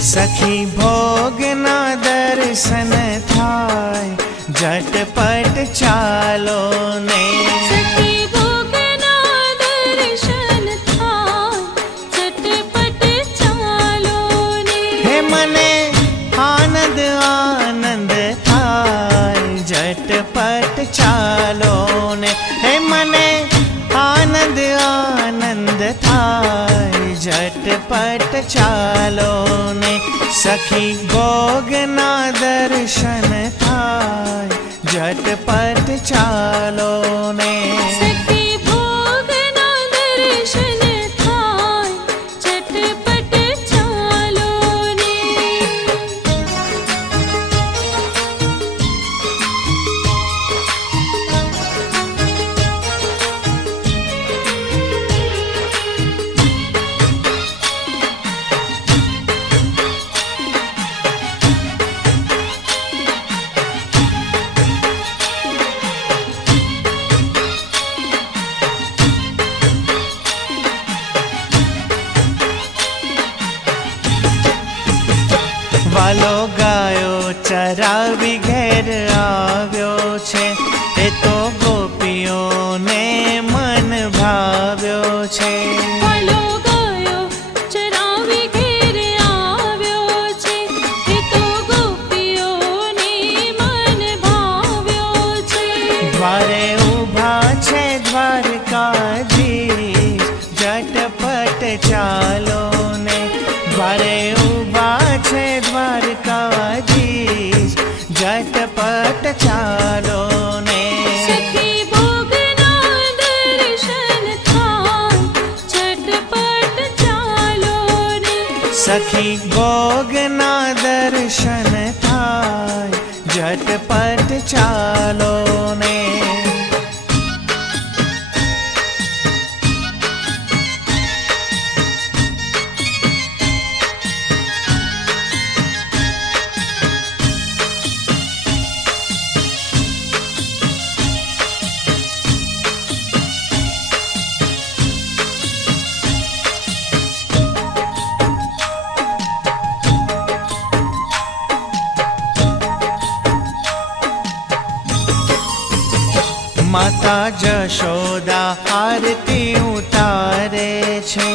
सखी भोगना दर्शन थाय झटपट चालो ने। सखी भोगना दर्शन थाय झटपट चालो ने। हे मने आनंद आनंद थाय झटपट चालो ने। हे मने आनंद आनंद थाय झटपट चालो ने। सखी भोगना दर्शन थाय झटपट चालो ने। सखी भोगना दर्शन थाय झटपट चालो ने। वालो गायो चरावी घेर આવ્યો છે એ તો ગોપીઓને મન ભાવ્યો છે। વાલો ગાયો ચરાવી ઘેર આવ્યો છે એ તો ગોપીઓને મન ભાવ્યો છે। દ્વારે ઊભા છે દ્વારકાધીશ झटपट ચાલો ને। દ્વારે ઊભા છે દ્વારકાધીશ झटपट ચાલો ને। સખી ભોગના દર્શન થાય झटपट ચાલો ને। सखी भोगना दर्शन थाय झटपट चालो ने। माता जशोदा आरती उतारे छे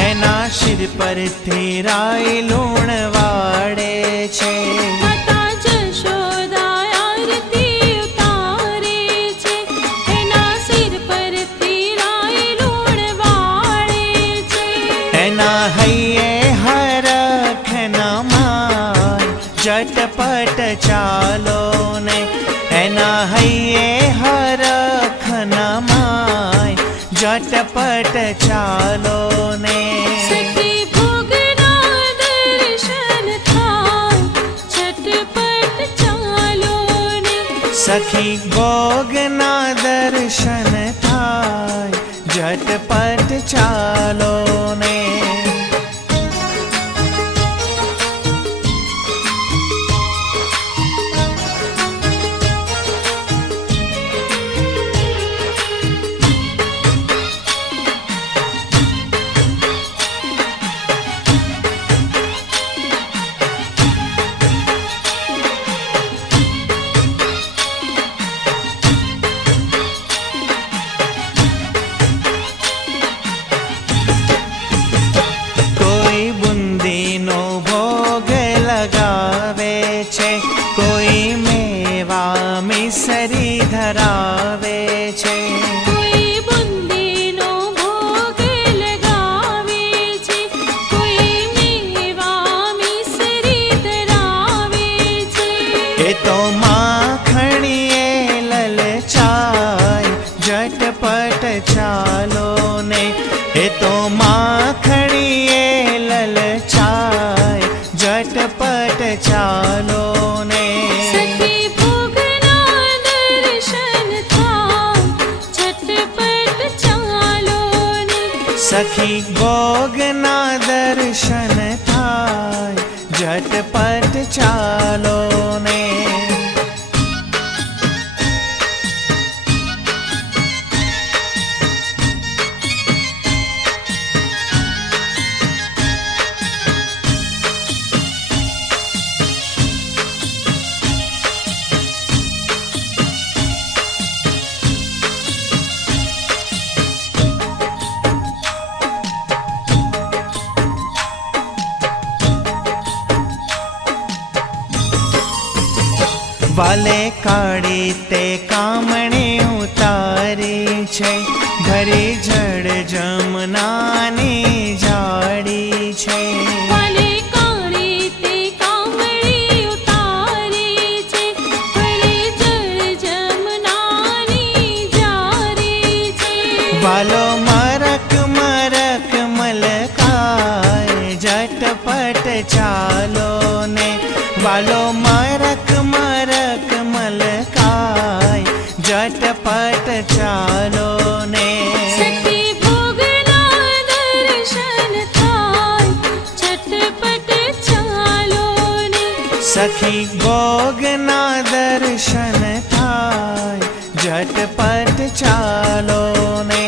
एना सिर परथी राई लूण वाड़े छे। માતા જશોદા આરતી ઉતારે છે એના સિર પરથી રાઈ લૂણ વાળે છે। एना हइये हरख नमाय झटपट चालो ने। एना हइये हरख नमाय झटपट चालो ने। સખી ભોગના દર્શન થાય झटपट ચાલો ને। सखी भोगना दर्शन थाय झटपट चालो ने। कोई बूंदीनो भोग लगावे छे कोई मेवा मिसरी धरावे छे। કોઈ બુંદીનો ભોગ લગાવે છે કોઈ મેવા મિસરી ધરાવે છે। ए तो माखणिये ललचाय झटपट चालो ने। ए तो माखणिये ललचाय झटपट चालो ने। સખી ભોગના દર્શન થાય झटपट ચાલો ને। सखी भोगना दर्शन थाय झटपट चालो ने। વાલે કાળી તે કામણી ઉતારી છે, ભરી જળ જમનાની જાડી છે. વાલે કાળી તે કામળી ઉતારી છે, ભરી જળ જમનાની જાડી છે. વાલો મરક મરક મલકાય, ઝટપટ ચાલો ને. વાલો મરક મરક મલકાય, ઝટપટ ચાલો ને. સખી ભોગના દર્શન થાય, ઝટપટ ચાલો ને. સખી ભોગના દર્શન થાય, ઝટપટ ચાલો ને.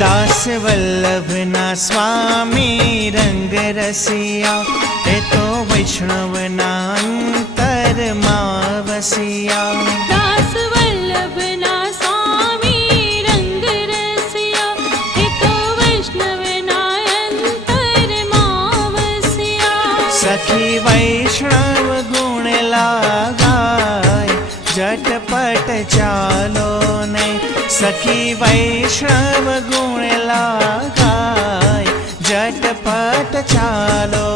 દાસ વલ્લભના સ્વામી રંગ રસિયા, એ તો વૈષ્ણવના અંતરમાં વસિયા. દાસ વલ્લભના સ્વામી રંગ રસિયા, એ તો વૈષ્ણવના અંતરમાં વસ્યા. સખી વૈષ્ણવ ગુણ લાગાય, ઝટપટ ચાલો ને. સખી વૈષ્ણવ ગુણ લાગાય, ઝટપટ ચાલો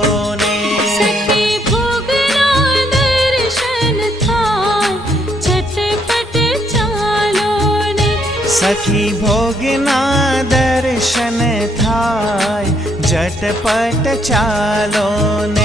ને. સખી ભોગના દર્શન થાય, ઝટપટ ચાલો ને. સખી ભોગના દર્શન થાય, ઝટપટ ચાલો ને.